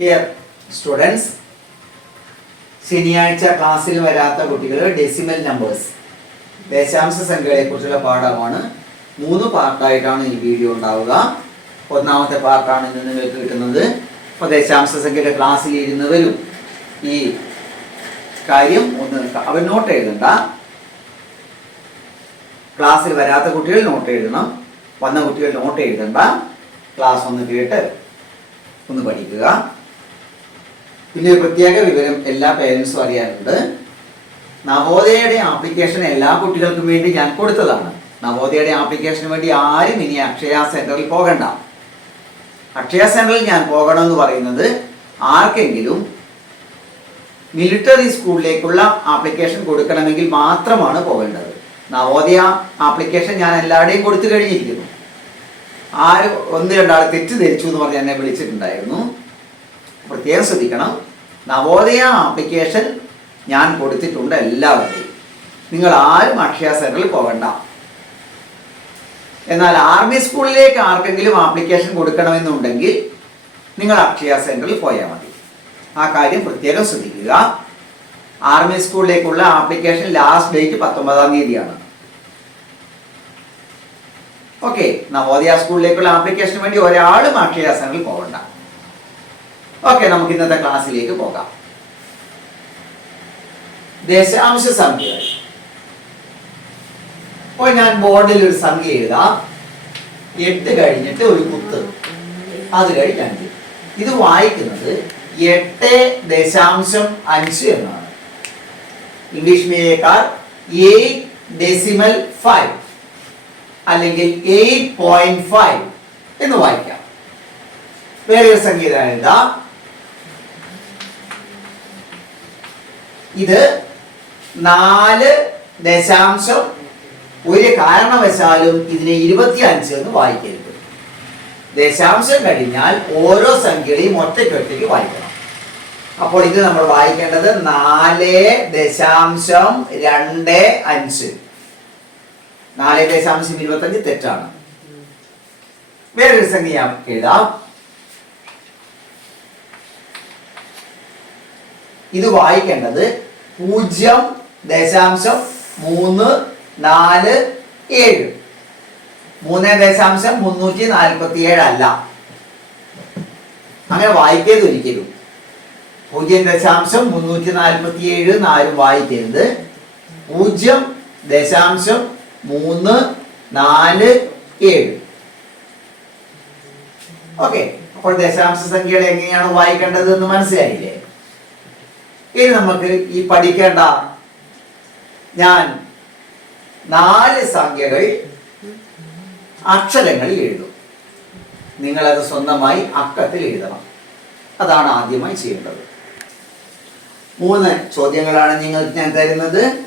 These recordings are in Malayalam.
ഡിയർ സ്റ്റുഡൻസ് ശനിയാഴ്ച ക്ലാസ്സിൽ വരാത്ത കുട്ടികൾ ഡെസിമൽ നമ്പേഴ്സ് ദശാംശ സംഖ്യകളെ കുറിച്ചുള്ള പാഠമാണ്. മൂന്ന് പാർട്ടായിട്ടാണ് ഈ വീഡിയോ ഉണ്ടാവുക. ഒന്നാമത്തെ പാർട്ടാണ് ഇന്ന് നിങ്ങൾക്ക് കിട്ടുന്നത്. അപ്പോൾ ദശാംശ സംഖ്യയുടെ ക്ലാസ്സിൽ ഇരുന്നവരും ഈ കാര്യം ഒന്ന് അവർ നോട്ട് എഴുതണ്ട. ക്ലാസ്സിൽ വരാത്ത കുട്ടികൾ നോട്ട് എഴുതണം. വന്ന കുട്ടികൾ നോട്ട് എഴുതണ്ട. ക്ലാസ് ഒന്ന് കേട്ട് ഒന്ന് പഠിക്കുക. പിന്നെ ഒരു പ്രത്യേക വിവരം എല്ലാ പേരൻസും അറിയാറുണ്ട്. നവോദയയുടെ ആപ്ലിക്കേഷൻ എല്ലാ കുട്ടികൾക്കും വേണ്ടി ഞാൻ കൊടുത്തതാണ്. നവോദയയുടെ ആപ്ലിക്കേഷന് വേണ്ടി ആരും ഇനി അക്ഷയ സെന്ററിൽ പോകണ്ട. അക്ഷയ സെന്ററിൽ ഞാൻ പോകണമെന്ന് പറയുന്നത് ആർക്കെങ്കിലും മിലിറ്ററി സ്കൂളിലേക്കുള്ള ആപ്ലിക്കേഷൻ കൊടുക്കണമെങ്കിൽ മാത്രമാണ് പോകേണ്ടത്. നവോദയ ആപ്ലിക്കേഷൻ ഞാൻ എല്ലാവരുടെയും കൊടുത്തു കഴിഞ്ഞിരിക്കുന്നു. ആര് ഒന്ന് രണ്ടാൾ തെറ്റിദ്ധരിച്ചു എന്ന് പറഞ്ഞ് എന്നെ വിളിച്ചിട്ടുണ്ടായിരുന്നു. പ്രത്യേകം ശ്രദ്ധിക്കണം. നവോദയ ആപ്ലിക്കേഷൻ ഞാൻ കൊടുത്തിട്ടുണ്ട് എല്ലാവരുടെയും. നിങ്ങൾ ആരും അക്ഷയ സെന്ററിൽ പോകണ്ട. എന്നാൽ ആർമി സ്കൂളിലേക്ക് ആർക്കെങ്കിലും ആപ്ലിക്കേഷൻ കൊടുക്കണമെന്നുണ്ടെങ്കിൽ നിങ്ങൾ അക്ഷയ സെന്ററിൽ പോയാൽ മതി. ആ കാര്യം പ്രത്യേകം ശ്രദ്ധിക്കുക. ആർമി സ്കൂളിലേക്കുള്ള ആപ്ലിക്കേഷൻ ലാസ്റ്റ് ഡേറ്റ് പത്തൊമ്പതാം തീയതിയാണ്. ഓക്കെ നവോദയ സ്കൂളിലേക്കുള്ള ആപ്ലിക്കേഷന് വേണ്ടി ഒരാളും അക്ഷയ സെന്ററിൽ പോകണ്ട. ഓക്കെ നമുക്ക് ഇന്നത്തെ ക്ലാസ്സിലേക്ക് പോകാം. ദേശാംശ സംഖ്യകൾ അപ്പോൾ ഞാൻ ബോർഡിൽ ഒരു സംഖ്യ എഴുതാം. എട്ട് കഴിഞ്ഞിട്ട് ഒരു കുത്ത്. അത് കഴിഞ്ഞ് അഞ്ച്. ഇത് വായിക്കുന്നത് എട്ട് ദശാംശം അഞ്ച് എന്നാണ്. ഇംഗ്ലീഷ് മീഡിയക്കാർ ഡെസിമൽ ഫൈവ് അല്ലെങ്കിൽ എയ്റ്റ് പോയിന്റ് ഫൈവ് എന്ന് വായിക്കാം. വേറെ ഒരു ഇതാ എഴുതാം. ഇത് നാല് ദശാംശം ഒരു കാരണവശാലും ഇതിനെ ഇരുപത്തി അഞ്ച് എന്ന് വായിക്കരുത്. ദശാംശം കഴിഞ്ഞാൽ ഓരോ സംഖ്യയും ഒറ്റയ്ക്കൊറ്റയ്ക്ക് വായിക്കണം. അപ്പോൾ ഇത് നമ്മൾ വായിക്കേണ്ടത് നാല് ദശാംശം രണ്ട് അഞ്ച്. നാല് ദശാംശം ഇരുപത്തഞ്ച് തെറ്റാണ്. വേറൊരു സംഖ്യ ഞാൻ എഴുതാം. ഇത് വായിക്കേണ്ടത് പൂജ്യം ദശാംശം മൂന്ന് നാല് ഏഴ്. മൂന്ന് ദശാംശം മുന്നൂറ്റി നാൽപ്പത്തി ഏഴ് അല്ല. അങ്ങനെ വായിക്കരുത് ഒരിക്കലും. പൂജ്യം ദശാംശം മുന്നൂറ്റി നാൽപ്പത്തി ഏഴ് നാലും വായിക്കരുത്. പൂജ്യം ദശാംശം മൂന്ന് നാല് ഏഴ്. ഓക്കെ. അപ്പോൾ ദശാംശ സംഖ്യകൾ എങ്ങനെയാണ് വായിക്കേണ്ടത് എന്ന് മനസ്സിലായില്ലേ? ഇനി നമുക്ക് ഈ പഠിക്കേണ്ട ഞാൻ നാല് സംഖ്യകൾ അക്ഷരങ്ങളിൽ എഴുതും. നിങ്ങളത് സ്വന്തമായി അക്കത്തിൽ എഴുതണം. അതാണ് ആദ്യമായി ചെയ്യേണ്ടത്. മൂന്ന് ചോദ്യങ്ങളാണ് നിങ്ങൾക്ക് ഞാൻ തരുന്നത്.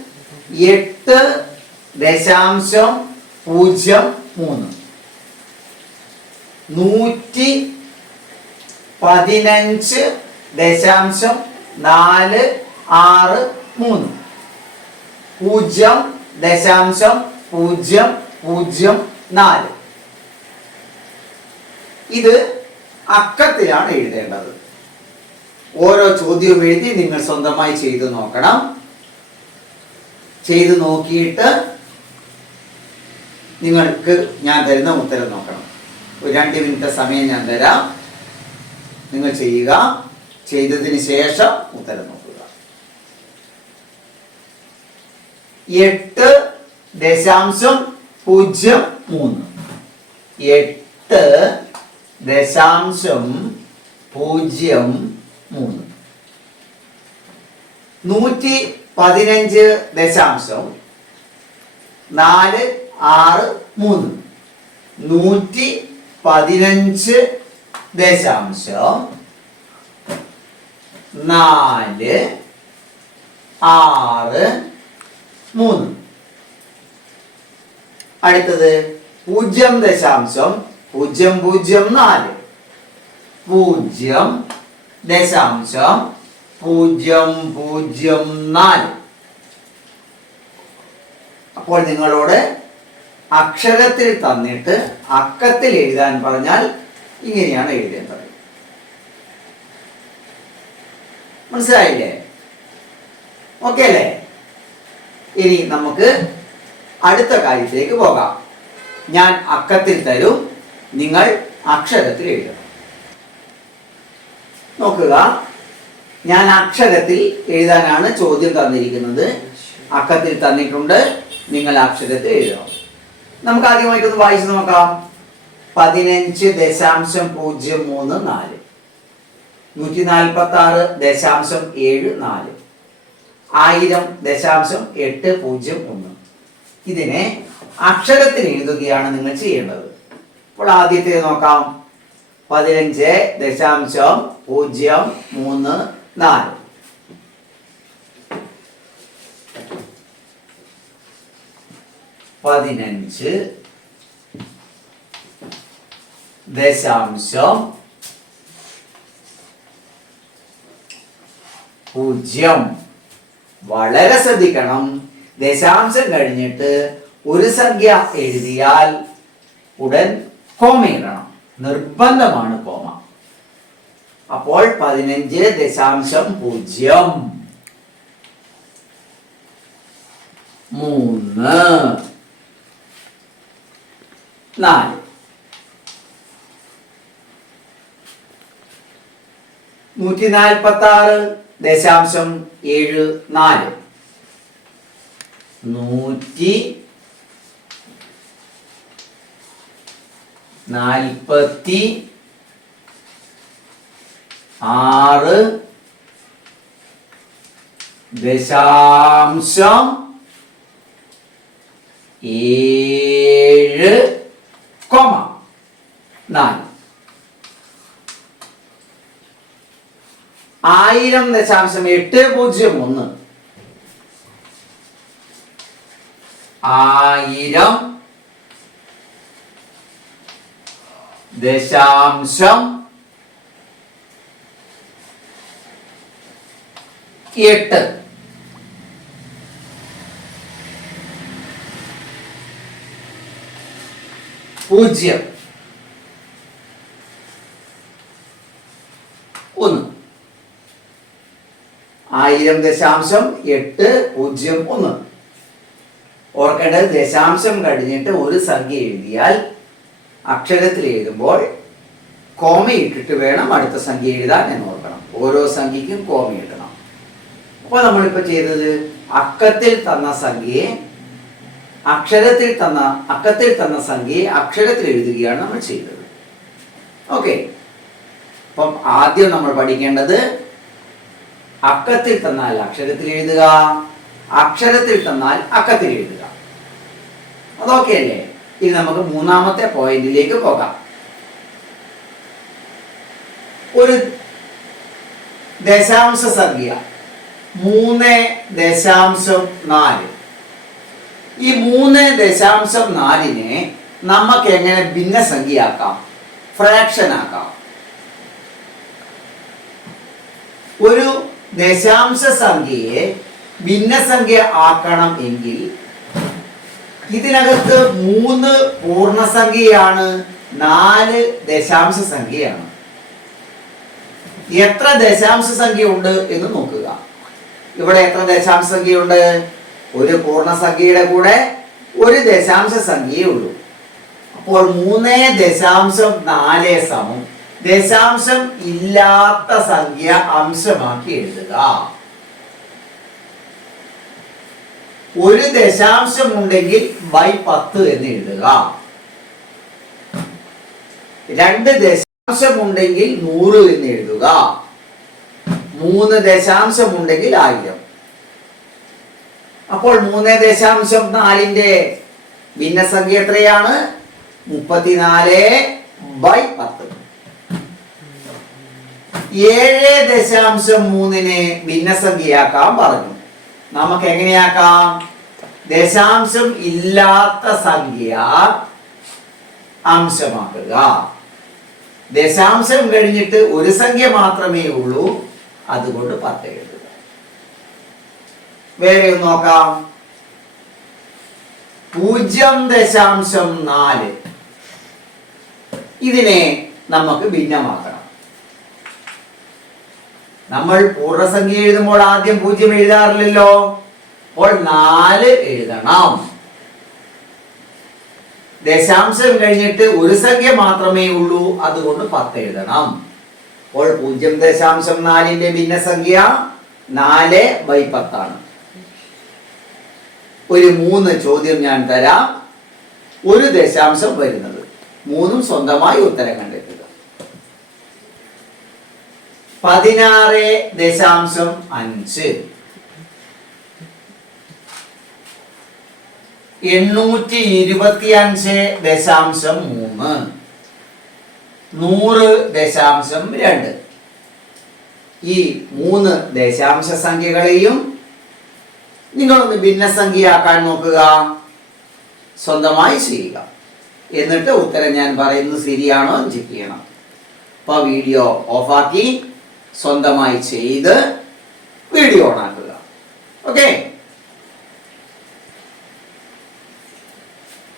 എട്ട് ദശാംശം പൂജ്യം മൂന്ന്. നൂറ്റി പതിനഞ്ച് ദശാംശം നാല് ആറ് മൂന്ന്. പൂജ്യം ദശാംശം പൂജ്യം പൂജ്യം നാല്. ഇത് അക്കത്തിലാണ് എഴുതേണ്ടത്. ഓരോ ചോദ്യവും എഴുതി നിങ്ങൾ സ്വന്തമായി ചെയ്തു നോക്കണം. ചെയ്തു നോക്കിയിട്ട് നിങ്ങൾക്ക് ഞാൻ തരുന്ന ഉത്തരം നോക്കണം. ഒരു രണ്ട് മിനിറ്റ് സമയം ഞാൻ തരാം. നിങ്ങൾ ചെയ്യുക. ചെയ്തതിന് ശേഷം ഉത്തരം നോക്കുക. എട്ട് ദശാംശം പൂജ്യം മൂന്ന്. എട്ട് ദശാംശം പൂജ്യം മൂന്ന്. നൂറ്റി പതിനഞ്ച് ദശാംശം നാല് ആറ് മൂന്ന്. നൂറ്റി പതിനഞ്ച് ദശാംശം നാല് ആറ് മൂന്ന്. അടുത്തത് പൂജ്യം ദശാംശം പൂജ്യം പൂജ്യം നാല്. പൂജ്യം ദശാംശം പൂജ്യം പൂജ്യം നാല്. അപ്പോൾ നിങ്ങളോട് അക്ഷരത്തിൽ തന്നിട്ട് അക്കത്തിൽ എഴുതാൻ പറഞ്ഞാൽ ഇങ്ങനെയാണ് എഴുതേണ്ടത്. മനസ്സിലായില്ലേ? ഓക്കെ അല്ലേ? ഇനി നമുക്ക് അടുത്ത കാര്യത്തിലേക്ക് പോകാം. ഞാൻ അക്കത്തിൽ തരും നിങ്ങൾ അക്ഷരത്തിൽ എഴുതണം. നോക്കുക. ഞാൻ അക്ഷരത്തിൽ എഴുതാനാണ് ചോദ്യം തന്നിരിക്കുന്നത്. അക്കത്തിൽ തന്നിട്ടുണ്ട് നിങ്ങൾ അക്ഷരത്തിൽ എഴുതണം. നമുക്ക് ആദ്യമായിട്ടൊന്ന് വായിച്ച് നോക്കാം. പതിനഞ്ച് ദശാംശം പൂജ്യം മൂന്ന് നാല്. നൂറ്റി നാൽപ്പത്തി ആറ് ദശാംശം ഏഴ് നാല്. ആയിരം ദശാംശം എട്ട് പൂജ്യം ഒന്ന്. ഇതിനെ അക്ഷരത്തിന് എഴുതുകയാണ് നിങ്ങൾ ചെയ്യേണ്ടത്. അപ്പോൾ ആദ്യത്തെ നോക്കാം. പതിനഞ്ച് ദശാംശം പൂജ്യം മൂന്ന് നാല്. പതിനഞ്ച് ദശാംശം പൂജ്യം. വളരെ ശ്രദ്ധിക്കണം. ദശാംശം കഴിഞ്ഞിട്ട് ഒരു സംഖ്യ എഴുതിയാൽ ഉടൻ കോമ ഇടണം. നിർബന്ധമാണ് കോമ. അപ്പോൾ പതിനഞ്ച് ദശാംശം പൂജ്യം. മൂന്ന്. നാല്. നൂറ്റി നാൽപ്പത്തി ആറ് ദശാംശം ഏഴ് നാല്. നൂറ്റി നാൽപ്പത്തി ആറ് ദശാംശം ഏഴ് കൊമ നാല്. ആയിരം ദശാംശം എട്ട് പൂജ്യം ഒന്ന്. ആയിരം ദശാംശം എട്ട്. പൂജ്യം. ഒന്ന്. ആയിരം ദശാംശം എട്ട് പൂജ്യം ഒന്ന്. ഓർക്കേണ്ടത് ദശാംശം കഴിഞ്ഞിട്ട് ഒരു സംഖ്യ എഴുതിയാൽ അക്ഷരത്തിൽ എഴുതുമ്പോൾ കോമ ഇട്ടിട്ട് വേണം അടുത്ത സംഖ്യ എഴുതാൻ എന്ന് ഓർക്കണം. ഓരോ സംഖ്യയ്ക്കും കോമ ഇടണം. അപ്പോൾ നമ്മളിപ്പോൾ ചെയ്തത് അക്കത്തിൽ തന്ന സംഖ്യയെ അക്ഷരത്തിൽ തന്ന അക്കത്തിൽ തന്ന സംഖ്യയെ അക്ഷരത്തിൽ എഴുതുകയാണ് നമ്മൾ ചെയ്തത്. ഓക്കെ. അപ്പം ആദ്യം നമ്മൾ പഠിക്കേണ്ടത് അക്കത്തിൽ തന്നാൽ അക്ഷരത്തിൽ എഴുതുക. അക്ഷരത്തിൽ തന്നാൽ അക്കത്തിൽ എഴുതുക. അതൊക്കെ അല്ലേ ഇനി നമുക്ക് മൂന്നാമത്തെ പോയിന്റിലേക്ക് പോകാം. ഒരു ദശാംശ സംഖ്യ മൂന്ന് ദശാംശം നാല്. ഈ മൂന്ന് ദശാംശം നാലിനെ നമുക്ക് എങ്ങനെ ഭിന്നസംഖ്യയാക്കാം? ഫ്രാക്ഷൻ ആക്കാം ഒരു ദശാംശ സംഖ്യയെ ഭിന്നസംഖ്യ ആക്കണം എങ്കിൽ ഇതിനകത്ത് മൂന്ന് പൂർണസംഖ്യയാണ് നാല് ദശാംശ സംഖ്യയാണ്. എത്ര ദശാംശ സംഖ്യ ഉണ്ട് എന്ന് നോക്കുക. ഇവിടെ എത്ര ദശാംശ സംഖ്യയുണ്ട്? ഒരു പൂർണസംഖ്യയുടെ കൂടെ ഒരു ദശാംശ സംഖ്യയേ ഉള്ളൂ. അപ്പോൾ മൂന്ന് ദശാംശം നാല് സമം. ദശാംശം ഇല്ലാത്ത സംഖ്യ അംശമാക്കി എഴുതുക. ഒരു ദശാംശം ഉണ്ടെങ്കിൽ ബൈ പത്ത് എന്ന് എഴുതുക. രണ്ട് ദശാംശം ഉണ്ടെങ്കിൽ നൂറ് എന്ന് എഴുതുക. മൂന്ന് ദശാംശം ഉണ്ടെങ്കിൽ ആയിരം. അപ്പോൾ മൂന്ന് ദശാംശം നാലിന്റെ ഭിന്നസംഖ്യ എത്രയാണ്? മുപ്പത്തിനാല് ബൈ പത്ത്. ഏഴ് ദശാംശം മൂന്നിനെ ഭിന്നസംഖ്യയാക്കാൻ പറഞ്ഞു. നമുക്ക് എങ്ങനെയാക്കാം? ദശാംശം ഇല്ലാത്ത സംഖ്യ അംശമാക്കുക. ദശാംശം കഴിഞ്ഞിട്ട് ഒരു സംഖ്യ മാത്രമേ ഉള്ളൂ അതുകൊണ്ട് പത്ത് എഴുതുക. വേറെ ഒന്ന് നോക്കാം. പൂജ്യം ദശാംശം നാല്. ഇതിനെ നമുക്ക് ഭിന്നമാക്കണം. നമ്മൾ പൂർണസംഖ്യ എഴുതുമ്പോൾ ആദ്യം പൂജ്യം എഴുതാറില്ലല്ലോ? അപ്പോൾ നാല് എഴുതണം. ദശാംശം കഴിഞ്ഞിട്ട് ഒരു സംഖ്യ മാത്രമേ ഉള്ളൂ അതുകൊണ്ട് പത്ത് എഴുതണം. അപ്പോൾ പൂജ്യം ദശാംശം നാലിന്റെ ഭിന്നസംഖ്യ നാല് ബൈ പത്താണ്. ഒരു മൂന്ന് ചോദ്യം ഞാൻ തരാം. ഒരു ദശാംശം വരുന്നത്. മൂന്നും സ്വന്തമായി ഉത്തരം കണ്ടെത്തുക പതിനാറ് ദശാംശം അഞ്ച്. എണ്ണൂറ്റി ഇരുപത്തി അഞ്ച് ദശാംശം മൂന്ന്. നൂറ് ദശാംശം രണ്ട്. ഈ മൂന്ന് ദശാംശ സംഖ്യകളെയും നിങ്ങളൊന്ന് ഭിന്നസംഖ്യയാക്കാൻ നോക്കുക. സ്വന്തമായി ചെയ്യുക. എന്നിട്ട് ഉത്തരം ഞാൻ പറയുന്നത് ശരിയാണോ ചെക്ക് ചെയ്യണം. അപ്പോൾ വീഡിയോ ഓഫാക്കി സ്വന്തമായി ചെയ്ത് വീഡിയോ ഓണാക്കുക ഓക്കെ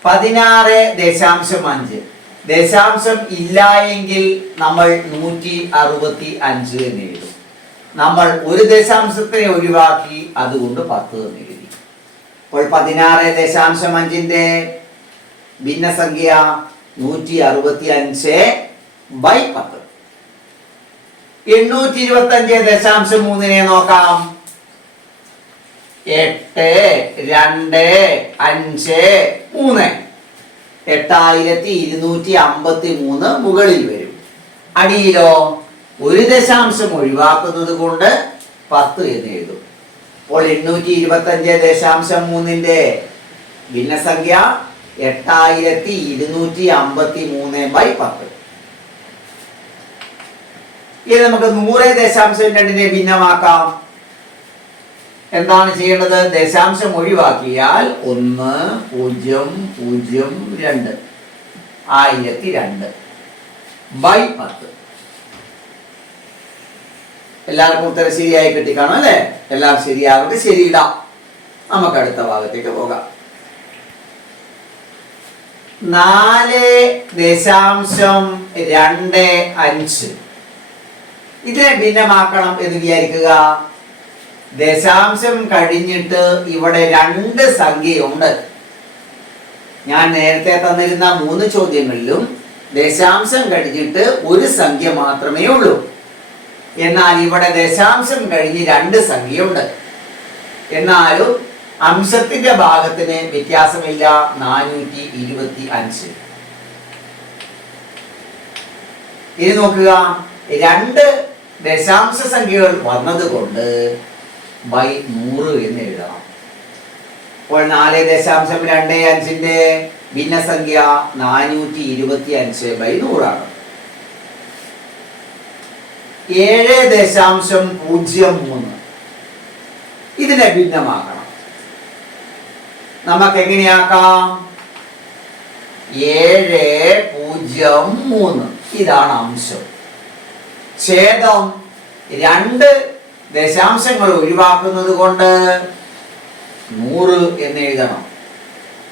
പതിനാറ് ദശാംശം അഞ്ച്. ദശാംശം ഇല്ല എങ്കിൽ നമ്മൾ നൂറ്റി അറുപത്തി അഞ്ച് എന്ന് എഴുതും നമ്മൾ ഒരു ദശാംശത്തിനെ ഒഴിവാക്കി അതുകൊണ്ട് പത്ത് എന്ന് എഴുതി അപ്പോൾ പതിനാറ് ദശാംശം അഞ്ചിന്റെ ഭിന്നസംഖ്യ നൂറ്റി അറുപത്തി അഞ്ച് ബൈ പത്ത്. എണ്ണൂറ്റി ഇരുപത്തി അഞ്ച് ദശാംശം മൂന്നിനെ നോക്കാം. എട്ട് രണ്ട് അഞ്ച് മൂന്ന്. എട്ടായിരത്തി ഇരുന്നൂറ്റി അമ്പത്തി മൂന്ന് മുകളിൽ വരും. അടിയിലോ ഒരു ദശാംശം ഒഴിവാക്കുന്നത് കൊണ്ട് പത്ത് എന്ന് എഴുതും. അപ്പോൾ എണ്ണൂറ്റി ഇരുപത്തി അഞ്ച് ദശാംശം മൂന്നിന്റെ ഭിന്നസംഖ്യ എട്ടായിരത്തി ഇരുന്നൂറ്റി അമ്പത്തി മൂന്ന് ബൈ പത്ത്. ഇനി നമുക്ക് നൂറ് ദശാംശം രണ്ടിനെ ഭിന്നമാക്കാം. എന്താണ് ചെയ്യേണ്ടത്? ദശാംശം ഒഴിവാക്കിയാൽ ഒന്ന് പൂജ്യം പൂജ്യം രണ്ട്. ആയിരത്തി രണ്ട് ബൈ പത്ത്. എല്ലാവർക്കും ഉത്തരം ശരിയായി കിട്ടിക്കാണോ അല്ലേ? എല്ലാം ശരിയാകട്ടെ ശരിയിടാം. നമുക്ക് അടുത്ത ഭാഗത്തേക്ക് പോകാം. നാല് ദശാംശം രണ്ട് അഞ്ച്. ഇതിനെ ഭിന്നമാക്കണം എന്ന് വിചാരിക്കുക. ദശാംശം കഴിഞ്ഞിട്ട് ഇവിടെ രണ്ട് സംഖ്യയുണ്ട്. ഞാൻ നേരത്തെ തന്നിരുന്ന മൂന്ന് ചോദ്യങ്ങളിലും ദശാംശം കഴിഞ്ഞിട്ട് ഒരു സംഖ്യ മാത്രമേ ഉള്ളൂ. എന്നാൽ ഇവിടെ ദശാംശം കഴിഞ്ഞ് രണ്ട് സംഖ്യയുണ്ട്. എന്നാലും അംശത്തിന്റെ ഭാഗത്തിന് വ്യത്യാസമില്ല. നാനൂറ്റി ഇരുപത്തി അഞ്ച് ഇനി നോക്കുക. രണ്ട് ദശാംശ സംഖ്യകൾ വന്നതുകൊണ്ട് ബൈ നൂറ് എന്ന് എഴുതണം. അപ്പോൾ നാല് ദശാംശം രണ്ട് അഞ്ചിന്റെ ഭിന്നസംഖ്യ നാനൂറ്റി ഇരുപത്തി അഞ്ച് ബൈ നൂറാണ്. ഏഴ് ദശാംശം പൂജ്യം മൂന്ന്. ഇതിനെ ഭിന്നമാക്കണം. നമുക്ക് എങ്ങനെയാക്കാം? ഏഴ് പൂജ്യം മൂന്ന്. ഇതാണ് അംശം. ഛേദം രണ്ട് ദശാംശങ്ങൾ ഒഴിവാക്കുന്നത് കൊണ്ട് നൂറ് എന്ന് എഴുതണം.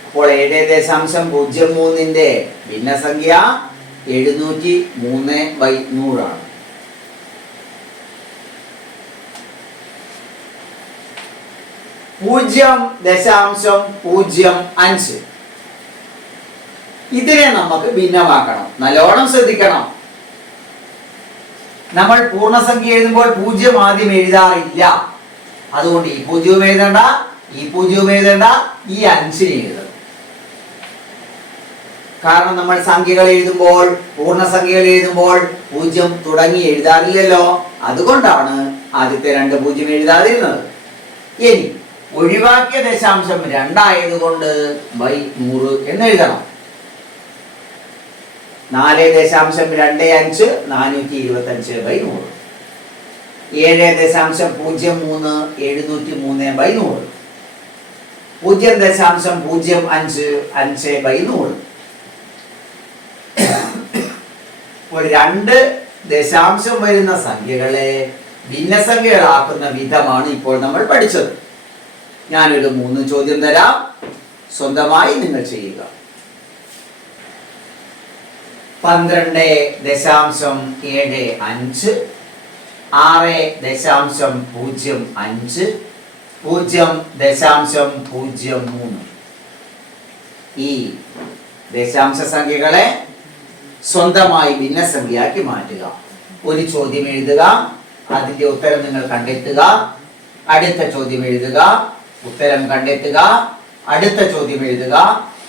അപ്പോൾ ഏഴ് ദശാംശം പൂജ്യം മൂന്നിന്റെ ഭിന്നസംഖ്യ എഴുന്നൂറ്റി മൂന്ന് ബൈ നൂറാണ്. പൂജ്യം ദശാംശം പൂജ്യം അഞ്ച്. ഇതിനെ നമുക്ക് ഭിന്നമാക്കണം. നല്ലോണം ശ്രദ്ധിക്കണം. നമ്മൾ പൂർണസംഖ്യ എഴുതുമ്പോൾ പൂജ്യം ആദ്യം എഴുതാറില്ല. അതുകൊണ്ട് ഈ പൂജ്യവും എഴുതണ്ട ഈ പൂജ്യവും എഴുതണ്ട ഈ അഞ്ചിനെ എഴുതണം. കാരണം നമ്മൾ സംഖ്യകൾ എഴുതുമ്പോൾ പൂർണസംഖ്യകൾ എഴുതുമ്പോൾ പൂജ്യം തുടങ്ങി എഴുതാറില്ലല്ലോ. അതുകൊണ്ടാണ് ആദ്യത്തെ രണ്ട് പൂജ്യം എഴുതാതിരുന്നത്. ഇനി ഒഴിവാക്കിയ ദശാംശം രണ്ടായതുകൊണ്ട് ബൈ നൂറ് എന്ന് എഴുതണം. നാല് ദശാംശം രണ്ട് അഞ്ച് നാനൂറ്റി ഇരുപത്തി അഞ്ച് ബൈ നൂറ്. ഏഴ് ദശാംശം പൂജ്യം മൂന്ന് എഴുന്നൂറ്റി മൂന്ന് ബൈ നൂറ്. പൂജ്യം ദശാംശം പൂജ്യം അഞ്ച് അഞ്ച് ബൈ നൂറ്. ഒരു രണ്ട് ദശാംശം വരുന്ന സംഖ്യകളെ ഭിന്നസംഖ്യകളാക്കുന്ന വിധമാണ് ഇപ്പോൾ നമ്മൾ പഠിച്ചത്. ഞാനൊരു മൂന്ന് ചോദ്യം തരാം. സ്വന്തമായി നിങ്ങൾ ചെയ്യുക. പന്ത്രണ്ട് ദശാംശം ഏഴ് അഞ്ച് ആറ് ദശാംശം പൂജ്യം അഞ്ച് പൂജ്യം ദശാംശം പൂജ്യം മൂന്ന്. ഈ ദശാംശ സംഖ്യകളെ സ്വന്തമായി ഭിന്നസംഖ്യയാക്കി മാറ്റുക. ഒരു ചോദ്യം എഴുതുക അതിന്റെ ഉത്തരം നിങ്ങൾ കണ്ടെത്തുക അടുത്ത ചോദ്യം എഴുതുക ഉത്തരം കണ്ടെത്തുക അടുത്ത ചോദ്യം എഴുതുക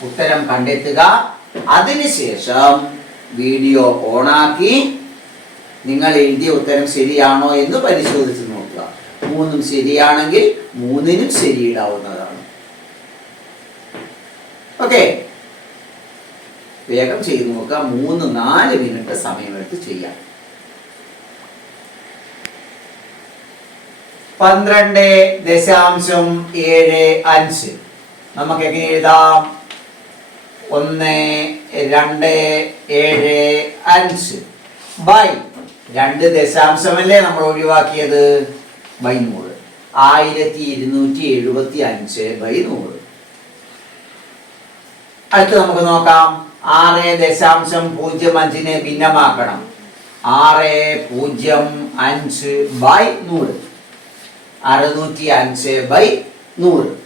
ഉത്തരം കണ്ടെത്തുക അതിനുശേഷം വീഡിയോ ഓണാക്കി നിങ്ങൾ എഴുതിയ ഉത്തരം ശരിയാണോ എന്ന് പരിശോധിച്ച് നോക്കുക. മൂന്നും ശരിയാണെങ്കിൽ മൂന്നിനും ശരിയിടാവുന്നതാണ്. ഓക്കെ. വേഗം ചെയ്തു നോക്കുക. മൂന്ന് നാല് മിനിറ്റ് സമയമെടുത്ത് ചെയ്യാം. പന്ത്രണ്ട് ദശാംശം ഏഴ് അഞ്ച്. നമുക്ക് എങ്ങനെ എഴുതാം? ഒന്ന് രണ്ട് ഏഴ് അഞ്ച്. ബൈ. രണ്ട് ദശാംശമല്ലേ നമ്മൾ ഒഴിവാക്കിയത്? ബൈ നൂറ്. ആയിരത്തി ഇരുന്നൂറ്റി എഴുപത്തി അഞ്ച് ബൈ നൂറ്. അടുത്ത് നമുക്ക് നോക്കാം. ആറ് ദശാംശം പൂജ്യം അഞ്ചിനെ ഭിന്നമാക്കണം. ആറ് പൂജ്യം അഞ്ച് ബൈ നൂറ്. അറുന്നൂറ്റി അഞ്ച് ബൈ നൂറ്.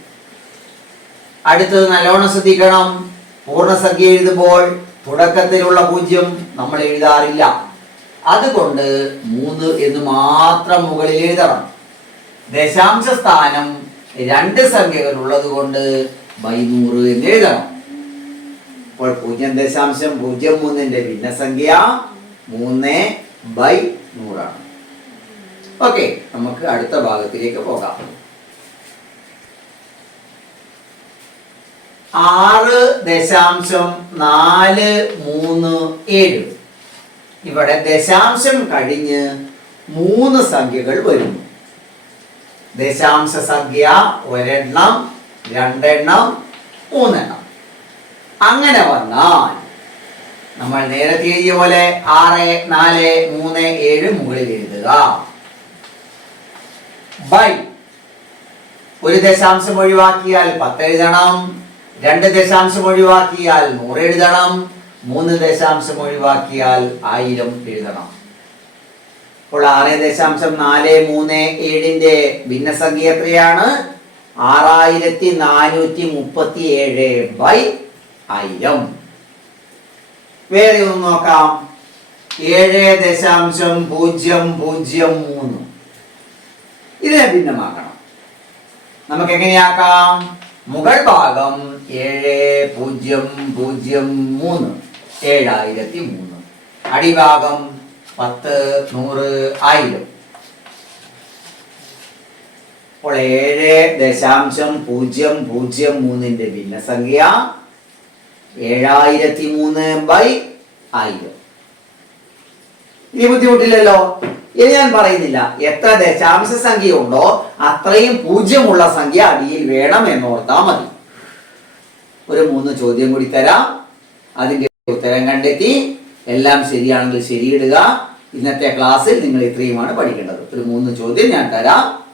അടുത്തത് നല്ലോണം ശ്രദ്ധിക്കണം. പൂർണസംഖ്യ എഴുതുമ്പോൾ തുടക്കത്തിലുള്ള പൂജ്യം നമ്മൾ എഴുതാറില്ല. അതുകൊണ്ട് മൂന്ന് എന്ന് മാത്രം മുകളിൽ എഴുതണം. ദശാംശ സ്ഥാനം രണ്ട് സംഖ്യകൾ ഉള്ളത് കൊണ്ട് ബൈനൂറ് എന്ന് എഴുതണം. അപ്പോൾ പൂജ്യം ദശാംശം പൂജ്യം മൂന്നിന്റെ ഭിന്നസംഖ്യ മൂന്ന് ബൈ നൂറാണ്. ഓക്കെ നമുക്ക് അടുത്ത ഭാഗത്തിലേക്ക് പോകാം. ആറ് ദശാംശം നാല് മൂന്ന് ഏഴ്. ഇവിടെ ദശാംശം കഴിഞ്ഞ് മൂന്ന് സംഖ്യകൾ വരുന്നു ദശാംശ സംഖ്യ ഒരെണ്ണം രണ്ടെണ്ണം മൂന്നെണ്ണം. അങ്ങനെ വന്നാൽ നമ്മൾ നേരത്തെ എഴുതിയ പോലെ ആറ് നാല് മൂന്ന് ഏഴ് മുകളിൽ എഴുതുക. ബൈ. ഒരു ദശാംശം ഒഴിവാക്കിയാൽ പത്ത് എഴുതണം രണ്ട് ദശാംശം ഒഴിവാക്കിയാൽ നൂറ് എഴുതണം. മൂന്ന് ദശാംശം ഒഴിവാക്കിയാൽ ആയിരം എഴുതണം. അപ്പോൾ ആറ് ദശാംശം നാല് മൂന്ന് ഏഴിന്റെ ഭിന്നസംഖ്യ എത്രയാണ്? ആറായിരത്തി നാനൂറ്റി മുപ്പത്തി ഏഴ് ബൈ ആയിരം. വേറെ ഒന്ന് നോക്കാം. ഏഴ് ദശാംശം പൂജ്യം പൂജ്യം മൂന്ന്. ഇതിനെ ഭിന്നമാക്കണം. നമുക്ക് എങ്ങനെയാക്കാം മുകൾ ഭാഗം ഏഴ് പൂജ്യം പൂജ്യം മൂന്ന്. ഏഴായിരത്തി മൂന്ന് അടിഭാഗം പത്ത് നൂറ് ആയിരം. അപ്പോൾ ഏഴ് ദശാംശം പൂജ്യം പൂജ്യം മൂന്നിന്റെ ഭിന്നസംഖ്യ ഏഴായിരത്തി മൂന്ന് ബൈ ആയിരം. ഇനി ബുദ്ധിമുട്ടില്ലല്ലോ? ഇനി ഞാൻ പറയുന്നില്ല. എത്ര ദശാംശ സംഖ്യ ഉണ്ടോ അത്രയും പൂജ്യമുള്ള സംഖ്യ അടിയിൽ വേണം എന്നോർത്താ മതി. ഒരു മൂന്ന് ചോദ്യം കൂടി തരാം. അതിന്റെ ഉത്തരം കണ്ടെത്തി. എല്ലാം ശരിയാണെങ്കിൽ ശരിയിടുക. ഇന്നത്തെ ക്ലാസ്സിൽ നിങ്ങൾ ഇത്രയുമാണ് പഠിക്കേണ്ടത്. ഒരു മൂന്ന് ചോദ്യം ഞാൻ തരാം.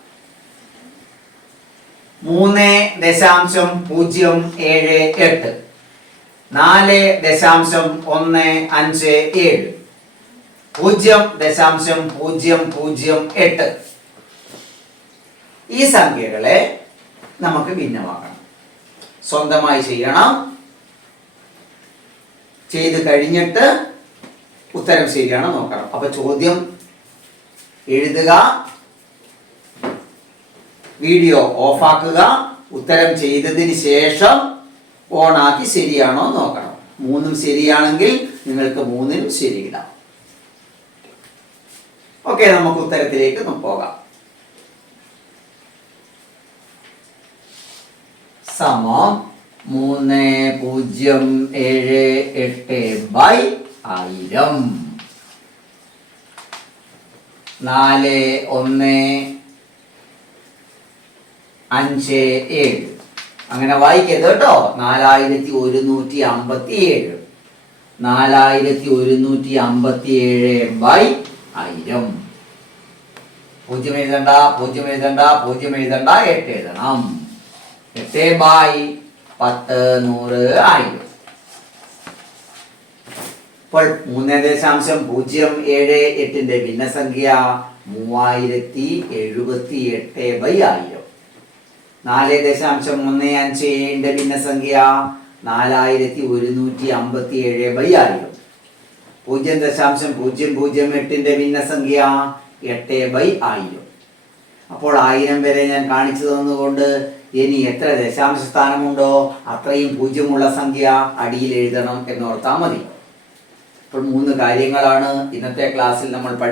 മൂന്ന് ദശാംശം പൂജ്യം ഏഴ് എട്ട്. നാല് ദശാംശം ഒന്ന് അഞ്ച് ഏഴ്. പൂജ്യം ദശാംശം പൂജ്യം പൂജ്യം എട്ട്. ഈ സംഖ്യകളെ നമുക്ക് ഭിന്നമാക്കണം. സ്വന്തമായി ചെയ്യണം. ചെയ്ത് കഴിഞ്ഞിട്ട് ഉത്തരം ശരിയാണ് നോക്കണം. അപ്പൊ ചോദ്യം എഴുതുക വീഡിയോ ഓഫാക്കുക ഉത്തരം ചെയ്തതിന് ശേഷം ഓണാക്കി ശരിയാണോ നോക്കണം. മൂന്നും ശരിയാണെങ്കിൽ നിങ്ങൾക്ക് മൂന്നിനും ശരിയിടാം. ഓക്കെ നമുക്ക് ഉത്തരത്തിലേക്ക് പോകാം. സമം മൂന്ന് പൂജ്യം ഏഴ് എട്ട് ബൈ ആയിരം. നാല് ഒന്ന് അഞ്ച് ഏഴ്. അങ്ങനെ വായിക്കരുത് കേട്ടോ. നാലായിരത്തി ഒരുന്നൂറ്റി അമ്പത്തി ഏഴ് നാലായിരത്തി ഒരുന്നൂറ്റി അമ്പത്തി ഏഴ് ബൈ ആയിരം. പൂജ്യം എഴുതണ്ട പൂജ്യം എഴുതണ്ട പൂജ്യം എഴുതണ്ട എട്ട് എഴുതണം. എട്ട് പത്ത് നൂറ് ആയിരം. ഇപ്പോൾ മൂന്ന് ദശാംശം പൂജ്യം ഏഴ് എട്ടിന്റെ ഭിന്നസംഖ്യ മൂവായിരത്തി എഴുപത്തി എട്ട് ബൈ ആയിരം. നാല് ദശാംശം ഒന്ന് അഞ്ച് ഏഴിന്റെ ഭിന്നസംഖ്യ നാലായിരത്തി ഒരുന്നൂറ്റി അമ്പത്തി ഏഴ് ബൈ ആയിരം. പൂജ്യം ദശാംശം പൂജ്യം പൂജ്യം ഭിന്നസംഖ്യ എട്ട് ബൈ ആയിരം. അപ്പോൾ ആയിരം വരെ ഞാൻ കാണിച്ചു തന്നുകൊണ്ട് ഇനി എത്ര ദശാംശ സ്ഥാനമുണ്ടോ അത്രയും പൂജ്യമുള്ള സംഖ്യ അടിയിൽ എഴുതണം എന്നോർത്താൽ മതി. അപ്പോൾ മൂന്ന് കാര്യങ്ങളാണ് ഇന്നത്തെ ക്ലാസ്സിൽ നമ്മൾ പഠി